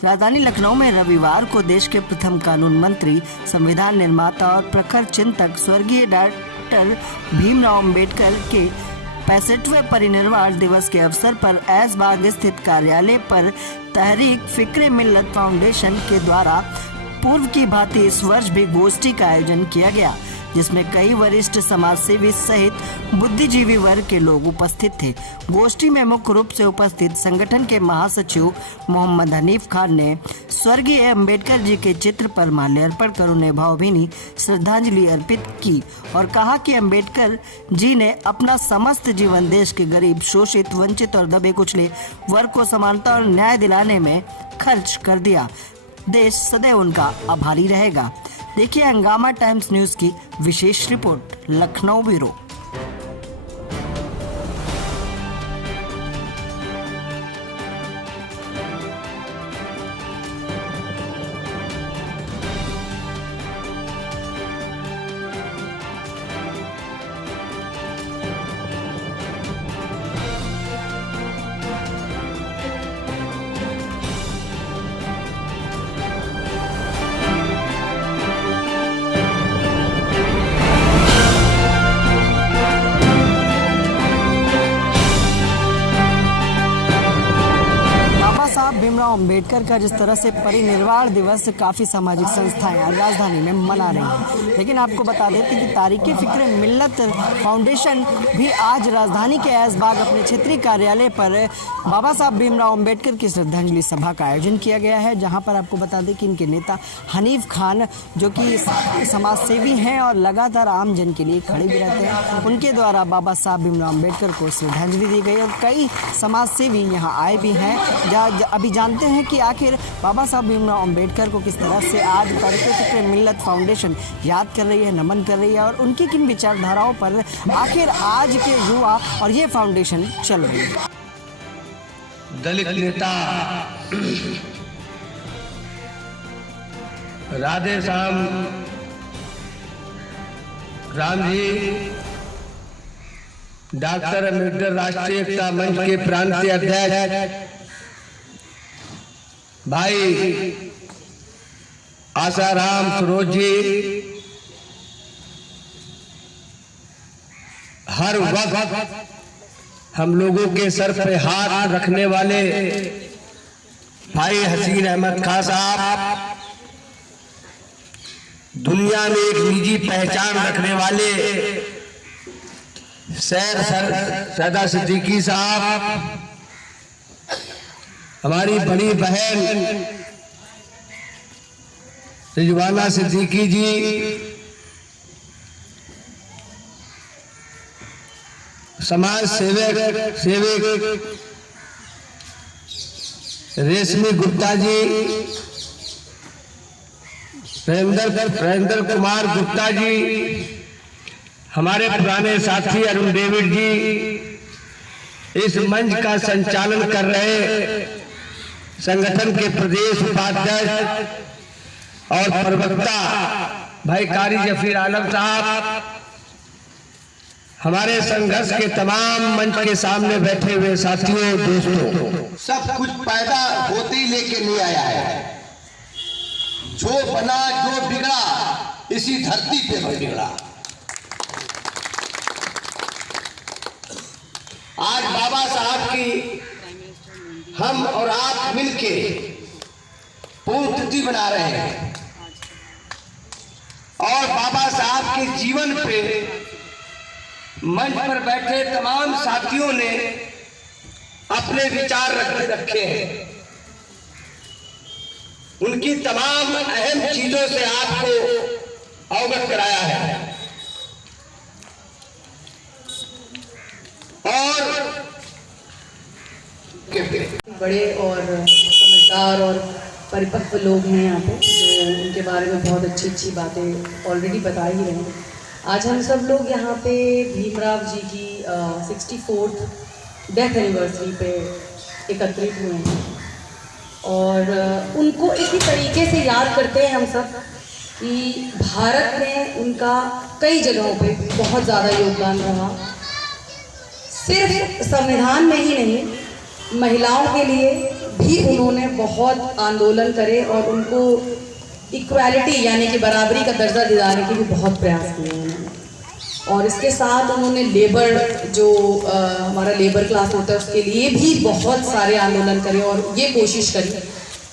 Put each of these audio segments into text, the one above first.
राजधानी लखनऊ में रविवार को देश के प्रथम कानून मंत्री, संविधान निर्माता और प्रखर चिंतक स्वर्गीय डॉक्टर भीमराव अम्बेडकर के 65वें परिनिर्वाण दिवस के अवसर पर ऐशबाग स्थित कार्यालय पर तहरीक फिक्रे मिल्लत फाउंडेशन के द्वारा पूर्व की भांति इस वर्ष भी गोष्ठी का आयोजन किया गया, जिसमें कई वरिष्ठ समाजसेवी सहित बुद्धिजीवी वर्ग के लोग उपस्थित थे। गोष्ठी में मुख्य रूप से उपस्थित संगठन के महासचिव मोहम्मद हनीफ खान ने स्वर्गीय अम्बेडकर जी के चित्र पर माल्यार्पण कर उन्हें भावभीनी श्रद्धांजलि अर्पित की और कहा कि अम्बेडकर जी ने अपना समस्त जीवन देश के गरीब, शोषित, वंचित और दबे कुचले वर्ग को समानता और न्याय दिलाने में खर्च कर दिया। देश सदैव उनका आभारी रहेगा। देखिए हंगामा टाइम्स न्यूज की विशेष रिपोर्ट, लखनऊ ब्यूरो। भीमराव अम्बेडकर का जिस तरह से परिनिर्वाण दिवस काफ़ी सामाजिक संस्थाएं राजधानी में मना रही हैं, लेकिन आपको बता देते कि तारीके फिक्रे मिल्लत फाउंडेशन भी आज राजधानी के ऐशबाग अपने क्षेत्रीय कार्यालय पर बाबा साहब भीमराव अम्बेडकर की श्रद्धांजलि सभा का आयोजन किया गया है, जहां पर आपको बता दें कि इनके नेता हनीफ खान, जो कि समाजसेवी हैं और लगातार आम जन के लिए खड़े भी रहते हैं, उनके द्वारा बाबा साहब भीमराव अम्बेडकर को श्रद्धांजलि दी गई और कई समाजसेवी यहाँ आए भी हैं। अभी जानते हैं कि आखिर बाबा साहब भीमराव अम्बेडकर को किस तरह से आज तारीके फिक्रे मिल्लत फाउंडेशन याद कर रही है, नमन कर रही है और उनकी किन विचारधाराओं पर आखिर आज के युवा और ये फाउंडेशन चल रही है। दलित नेता राधे श्याम राम जी, डॉक्टर अम्बेडकर राष्ट्रीय एकता मंच के प्रांतीय अध्यक्ष भाई आसाराम सरोज जी, हर वक्त हम लोगों के सर पे हाथ रखने वाले भाई हसीन अहमद खान साहब, दुनिया में एक निजी पहचान रखने वाले सैदा सिद्दीकी साहब, हमारी बड़ी बहन रिजवाना सिद्दीकी जी, समाज सेवक रेशमी गुप्ता जी, वीरेंद्र कुमार गुप्ता जी, हमारे पुराने साथी अरुण डेविड जी, इस मंच का संचालन कर रहे संगठन के प्रदेश उपाध्यक्ष और प्रवक्ता भाई कारी जफीर आलम साहब, हमारे संघर्ष के तमाम मंच के सामने बैठे हुए साथियों, दोस्तों, सब कुछ पैदा होते ही लेके नहीं आया है। जो बना, जो बिगड़ा, इसी धरती पे बिगड़ा। आज बाबा साहब की हम और आप मिलके पुण्यतिथि बना रहे हैं और बाबा साहब के जीवन पे मंच पर बैठे तमाम साथियों ने अपने विचार रखे हैं। उनकी तमाम अहम चीजों से आपको अवगत कराया है और बड़े और समझदार और परिपक्व लोग हैं यहाँ पे, जो उनके बारे में बहुत अच्छी अच्छी बातें ऑलरेडी बता ही रहे हैं। आज हम सब लोग यहाँ पे भीमराव जी की 64th डेथ एनिवर्सरी पे एकत्रित हुए हैं और उनको इसी तरीके से याद करते हैं हम सब कि भारत में उनका कई जगहों पे बहुत ज़्यादा योगदान रहा। सिर्फ संविधान में ही नहीं, महिलाओं के लिए, भी उन्होंने बहुत आंदोलन करे और उनको इक्वालिटी यानी कि बराबरी का दर्जा दिलाने के भी बहुत प्रयास किए उन्होंने। और इसके साथ उन्होंने लेबर जो हमारा लेबर क्लास होता है उसके लिए भी बहुत सारे आंदोलन करे और ये कोशिश करी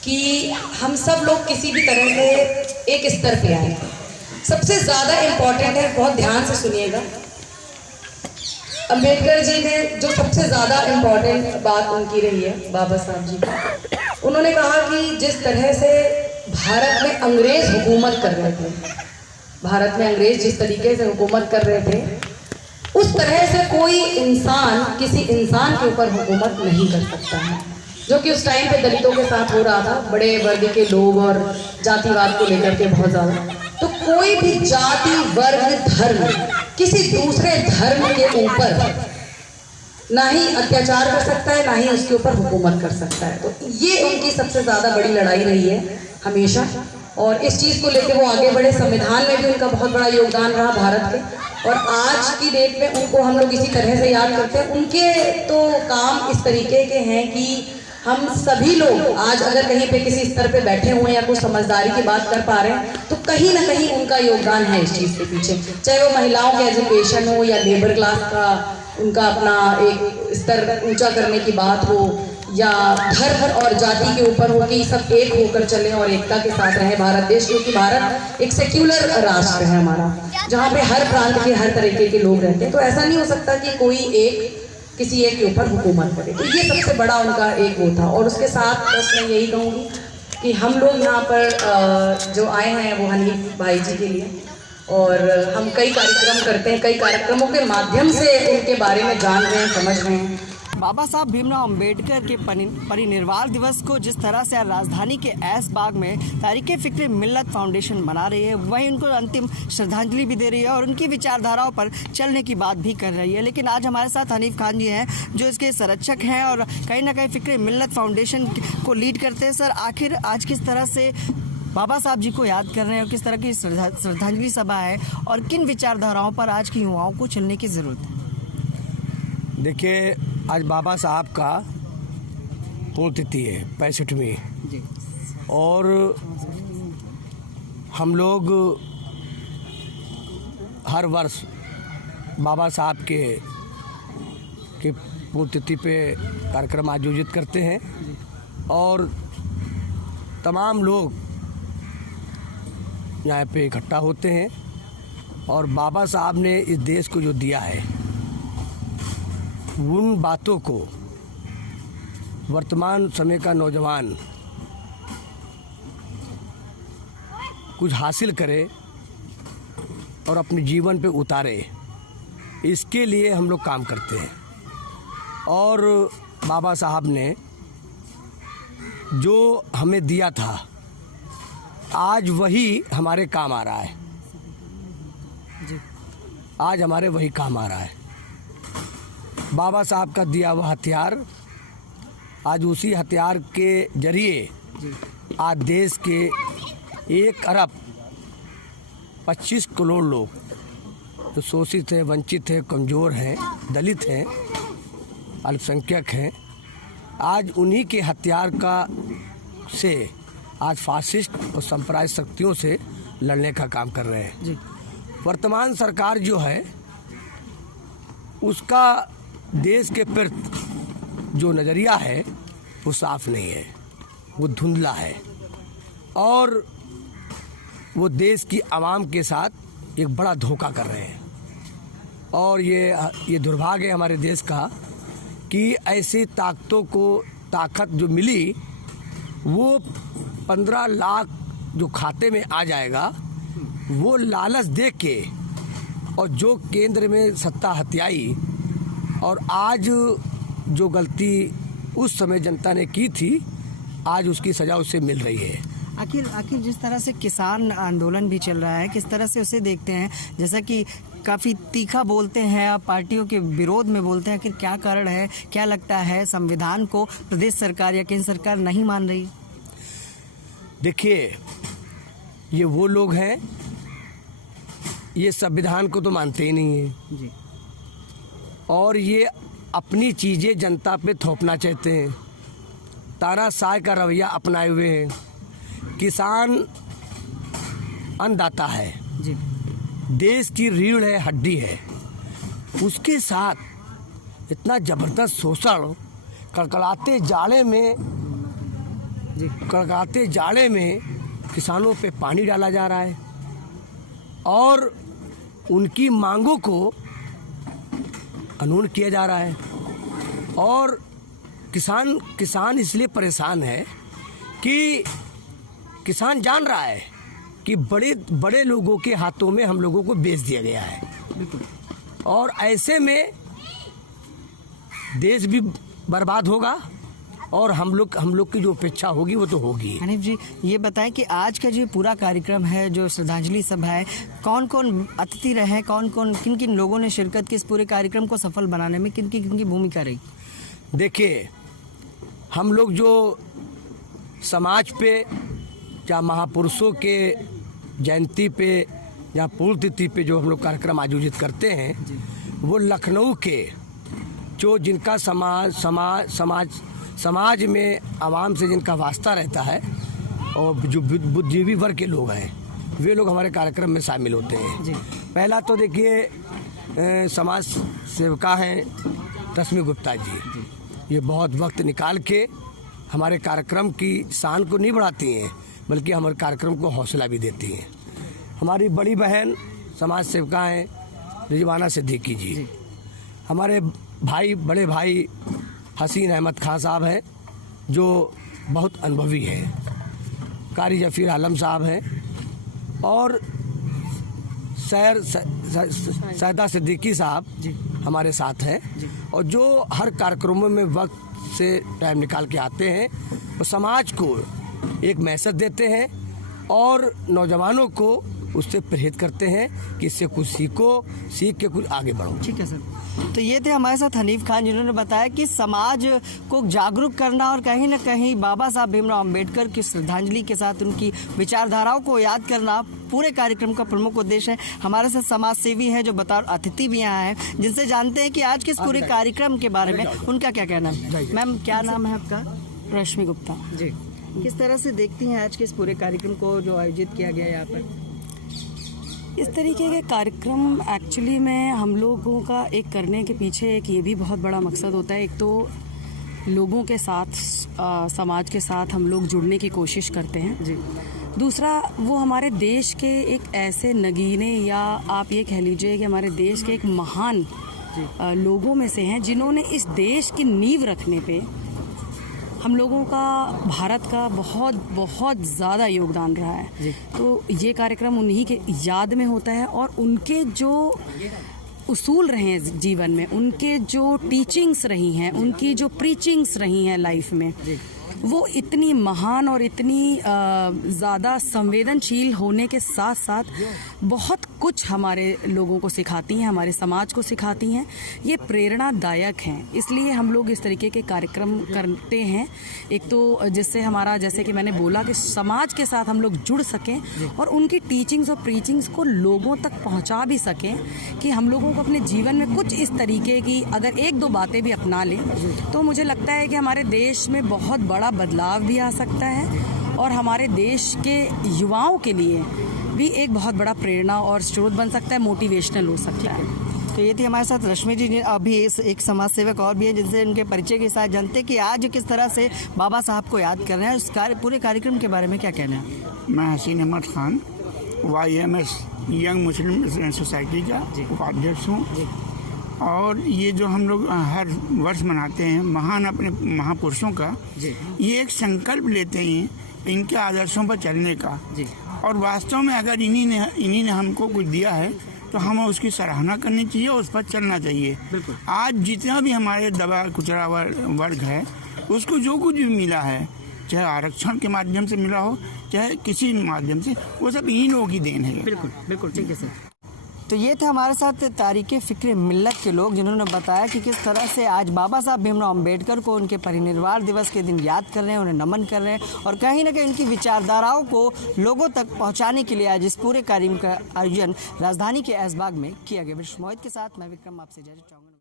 कि हम सब लोग किसी भी तरह से एक स्तर पे आए। सबसे ज़्यादा इम्पॉर्टेंट है, बहुत ध्यान से सुनिएगा, अंबेडकर जी ने जो सबसे ज़्यादा इम्पॉर्टेंट बात उनकी रही है बाबा साहब जी की, उन्होंने कहा कि जिस तरह से भारत में अंग्रेज हुकूमत कर रहे थे, भारत में अंग्रेज जिस तरीके से हुकूमत कर रहे थे उस तरह से कोई इंसान किसी इंसान के ऊपर हुकूमत नहीं कर सकता है, जो कि उस टाइम पे दलितों के साथ हो रहा था, बड़े वर्ग के लोग और जातिवाद को लेकर के बहुत ज़्यादा। तो कोई भी जाति वर्ग धर्म किसी दूसरे धर्म के ऊपर ना ही अत्याचार कर सकता है, ना ही उसके ऊपर हुकूमत कर सकता है। तो ये उनकी सबसे ज़्यादा बड़ी लड़ाई रही है हमेशा, और इस चीज़ को लेकर वो आगे बढ़े। संविधान में भी उनका बहुत बड़ा योगदान रहा भारत के, और आज की डेट में उनको हम लोग इसी तरह से याद करते हैं। उनके तो काम इस तरीके के हैं कि हम सभी लोग आज अगर कहीं पे किसी स्तर पे बैठे हुए हैं या कुछ समझदारी की बात कर पा रहे हैं तो कहीं ना कहीं उनका योगदान है इस चीज़ के पीछे, चाहे वो महिलाओं के एजुकेशन हो या लेबर क्लास का उनका अपना एक स्तर ऊंचा करने की बात हो, या धर्म और जाति के ऊपर हो कि सब एक होकर चले और एकता के साथ रहे भारत देश, क्योंकि भारत एक सेक्युलर राष्ट्र है हमारा, जहाँ पे हर प्रांत के हर तरीके के लोग रहते हैं। तो ऐसा नहीं हो सकता कि कोई एक किसी एक के ऊपर हुकूमत करे। तो ये सबसे बड़ा उनका एक वो था। और उसके साथ बस मैं यही कहूँगी कि हम लोग यहाँ पर जो आए हैं वो हनीफ भाई जी के लिए, और हम कई कार्यक्रम करते हैं, कई कार्यक्रमों के माध्यम से उनके बारे में जान रहे हैं, समझ रहे हैं। बाबा साहब भीमराव अंबेडकर के परिनिर्वाण दिवस को जिस तरह से राजधानी के ऐशबाग में तारीख़ फ़िक्र मिल्लत फाउंडेशन मना रही है, वहीं उनको अंतिम श्रद्धांजलि भी दे रही है और उनकी विचारधाराओं पर चलने की बात भी कर रही है। लेकिन आज हमारे साथ हनीफ खान जी हैं जो इसके संरक्षक हैं और कहीं ना कहीं फ़िक्र मिल्लत फाउंडेशन को लीड करते हैं। सर, आखिर आज किस तरह से बाबा साहब जी को याद कर रहे हैं और किस तरह की श्रद्धांजलि सभा है और किन विचारधाराओं पर आज की युवाओं को चलने की ज़रूरत है? देखिए, आज बाबा साहब का पुण्यतिथि है 65वीं, और हम लोग हर वर्ष बाबा साहब के पुण्यतिथि पे कार्यक्रम आयोजित करते हैं और तमाम लोग यहाँ पे इकट्ठा होते हैं। और बाबा साहब ने इस देश को जो दिया है उन बातों को वर्तमान समय का नौजवान कुछ हासिल करे और अपने जीवन पे उतारे, इसके लिए हम लोग काम करते हैं। और बाबा साहब ने जो हमें दिया था आज वही हमारे काम आ रहा है, आज हमारे वही काम आ रहा है। बाबा साहब का दिया हुआ हथियार आज उसी हथियार के जरिए आज देश के 1 अरब 25 करोड़ लोग जो शोषित हैं, वंचित हैं, कमज़ोर हैं, दलित हैं, अल्पसंख्यक हैं, आज उन्हीं के हथियार का से आज फासिस्ट और सांप्रदायिक शक्तियों से लड़ने का काम कर रहे हैं। वर्तमान सरकार जो है उसका देश के प्रति जो नज़रिया है वो साफ नहीं है, वो धुंधला है, और वो देश की आवाम के साथ एक बड़ा धोखा कर रहे हैं। और ये दुर्भाग्य है हमारे देश का कि ऐसी ताकतों को ताकत जो मिली वो 15 लाख जो खाते में आ जाएगा वो लालच दे के, और जो केंद्र में सत्ता हथियाई, और आज जो गलती उस समय जनता ने की थी आज उसकी सज़ा उससे मिल रही है। आखिर जिस तरह से किसान आंदोलन भी चल रहा है, किस तरह से उसे देखते हैं? जैसा कि काफ़ी तीखा बोलते हैं, आप पार्टियों के विरोध में बोलते हैं, आखिर क्या कारण है? क्या लगता है संविधान को प्रदेश सरकार या केंद्र सरकार नहीं मान रही? देखिए, ये वो लोग हैं, ये संविधान को तो मानते ही नहीं है जी, और ये अपनी चीज़ें जनता पे थोपना चाहते हैं तानाशाह का रवैया अपनाए हुए हैं। किसान अन्नदाता है जी, देश की रीढ़ है, हड्डी है, उसके साथ इतना जबरदस्त शोषण कड़कड़ाते जाड़े में किसानों पे पानी डाला जा रहा है और उनकी मांगों को अनून किया जा रहा है। और किसान इसलिए परेशान है कि किसान जान रहा है कि बड़े बड़े लोगों के हाथों में हम लोगों को बेच दिया गया है और ऐसे में देश भी बर्बाद होगा और हम लोग की जो अपेक्षा होगी वो तो होगी। हनीफ जी, ये बताएं कि आज का जो पूरा कार्यक्रम है, जो श्रद्धांजलि सभा है, कौन कौन अतिथि रहे, किन किन लोगों ने शिरकत की इस पूरे कार्यक्रम को सफल बनाने में, किन की भूमिका रही? देखिए, हम लोग जो समाज पे या महापुरुषों के जयंती पे या पुण्यतिथि पे जो हम लोग कार्यक्रम आयोजित करते हैं, वो लखनऊ के जो जिनका समाज में आवाम से जिनका वास्ता रहता है और जो बुद्धिजीवी वर्ग के लोग हैं, वे लोग हमारे कार्यक्रम में शामिल होते हैं जी। पहला तो देखिए समाज सेविका हैं रश्मि गुप्ता जी, ये बहुत वक्त निकाल के हमारे कार्यक्रम की शान को नहीं बढ़ाती हैं बल्कि हमारे कार्यक्रम को हौसला भी देती हैं। हमारी बड़ी बहन समाज सेविका हैं रिजवाना सिद्दीकी जी। हमारे बड़े भाई हसीन अहमद खान साहब हैं जो बहुत अनुभवी हैं। कारी जफीर आलम साहब हैं और सैदा सिद्दीकी साहब हमारे साथ हैं और जो हर कार्यक्रमों में वक्त से टाइम निकाल के आते हैं और समाज को एक मैसेज देते हैं और नौजवानों को उससे प्रेरित करते हैं कि इससे कुछ सीख के कुछ आगे बढ़ो। ठीक है सर, तो ये थे हमारे साथ हनीफ खान जिन्होंने बताया कि समाज को जागरूक करना और कहीं ना कहीं बाबा साहब भीमराव अंबेडकर की श्रद्धांजलि के साथ उनकी विचारधाराओं को याद करना पूरे कार्यक्रम का प्रमुख उद्देश्य है। हमारे साथ समाज सेवी हैं जो बतौर अतिथि भी यहाँ हैं, जिनसे जानते हैं कि आज के इस पूरे कार्यक्रम के बारे में उनका क्या कहना है। मैम, क्या नाम है आपका? रश्मि गुप्ता जी। किस तरह से देखती हैं आज के इस पूरे कार्यक्रम को जो आयोजित किया गया यहाँ पर? इस तरीके के कार्यक्रम एक्चुअली में हम लोगों का एक करने के पीछे एक ये भी बहुत बड़ा मकसद होता है। एक तो लोगों के साथ समाज के साथ हम लोग जुड़ने की कोशिश करते हैं जी। दूसरा, वो हमारे देश के एक ऐसे नगीने या आप ये कह लीजिए कि हमारे देश के एक महान लोगों में से हैं जिन्होंने इस देश की नींव रखने पे हम लोगों का, भारत का बहुत बहुत ज़्यादा योगदान रहा है। तो ये कार्यक्रम उन्हीं के याद में होता है और उनके जो उसूल रहे हैं जीवन में, उनके जो टीचिंग्स रही हैं, उनकी जो प्रीचिंग्स रही हैं लाइफ में, वो इतनी महान और इतनी ज़्यादा संवेदनशील होने के साथ साथ बहुत कुछ हमारे लोगों को सिखाती हैं, हमारे समाज को सिखाती हैं। ये प्रेरणादायक हैं, इसलिए हम लोग इस तरीके के कार्यक्रम करते हैं। एक तो जिससे हमारा, जैसे कि मैंने बोला, कि समाज के साथ हम लोग जुड़ सकें और उनकी टीचिंग्स और प्रीचिंग्स को लोगों तक पहुंचा भी सकें कि हम लोगों को अपने जीवन में कुछ इस तरीके की अगर एक दो बातें भी अपना लें तो मुझे लगता है कि हमारे देश में बहुत बड़ा बदलाव भी आ सकता है और हमारे देश के युवाओं के लिए भी एक बहुत बड़ा प्रेरणा और स्रोत बन सकता है, मोटिवेशनल हो सकता है। तो ये थी हमारे साथ रश्मि जी। अभी एक समाज सेवक और भी है जिनसे उनके परिचय के साथ जानते हैं कि आज किस तरह से बाबा साहब को याद कर रहे हैं, उस पूरे कार्यक्रम के बारे में क्या कहना है। मैं हसीन अहमद खान YMS यंग मुस्लिम सोसाइटी का उपाध्यक्ष हूँ और ये जो हम लोग हर वर्ष मनाते हैं महान अपने महापुरुषों का, ये एक संकल्प लेते हैं इनके आदर्शों पर चलने का और वास्तव में अगर इन्हीं ने हमको कुछ दिया है तो हमें उसकी सराहना करनी चाहिए, उस पर चलना चाहिए। आज जितना भी हमारे दबा कुचला वर्ग है उसको जो कुछ भी मिला है, चाहे आरक्षण के माध्यम से मिला हो चाहे किसी माध्यम से, वो सब इन्हीं लोगों की देन है। बिल्कुल बिल्कुल, ठीक है सर। तो ये थे हमारे साथ तारीके फ़िक्र मिल्लत के लोग जिन्होंने बताया कि किस तरह से आज बाबा साहब भीमराव अंबेडकर को उनके परिनिर्वाण दिवस के दिन याद कर रहे हैं, उन्हें नमन कर रहे हैं और कहीं ना कहीं उनकी विचारधाराओं को लोगों तक पहुंचाने के लिए आज इस पूरे कार्यक्रम का आयोजन राजधानी के ऐशबाग में किया गया। विश्व मोहित के साथ मैं विक्रम आपसे इजाज़त चाहूँगा।